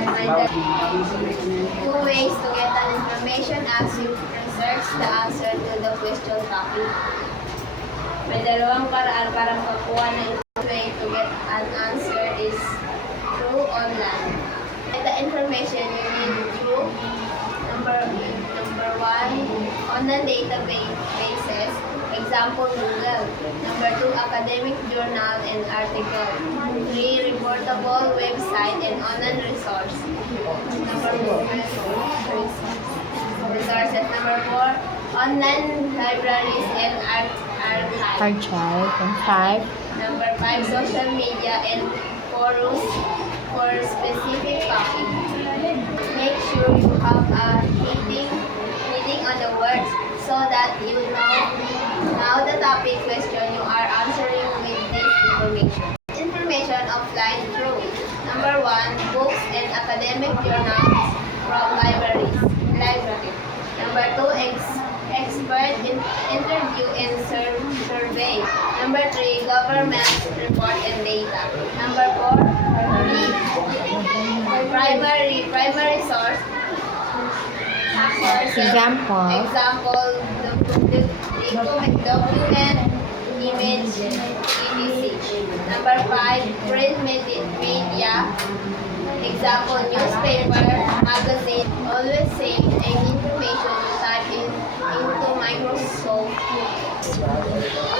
Two ways to get an information as you research the answer to the question topic. May dalawang paraan para makakuha ng way to get an answer is through online. Get the information you need through number one, online databases, example Google. Number two, academic journal and article. Three, reportable website and online resource. Number four, resources. Number four, online libraries and archives. Archive. And 5. Number five, social media and forums for specific topic. Make sure you have a heading on the words so that you know now the topic question you are answering with this information. Information offline through number one, books and academic journals from libraries. Number two, expert interview and survey. Number three, government report and data. Number four, primary source. Example, document, image, etc. Number five, print media. Example, newspaper, magazine. Always save any information you type into Microsoft.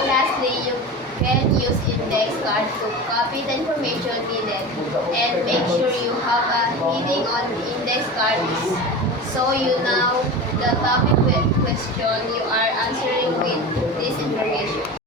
Lastly, you can use index card to copy the information needed and make sure you have a heading on the index card so you know the topic question you are answering with this information.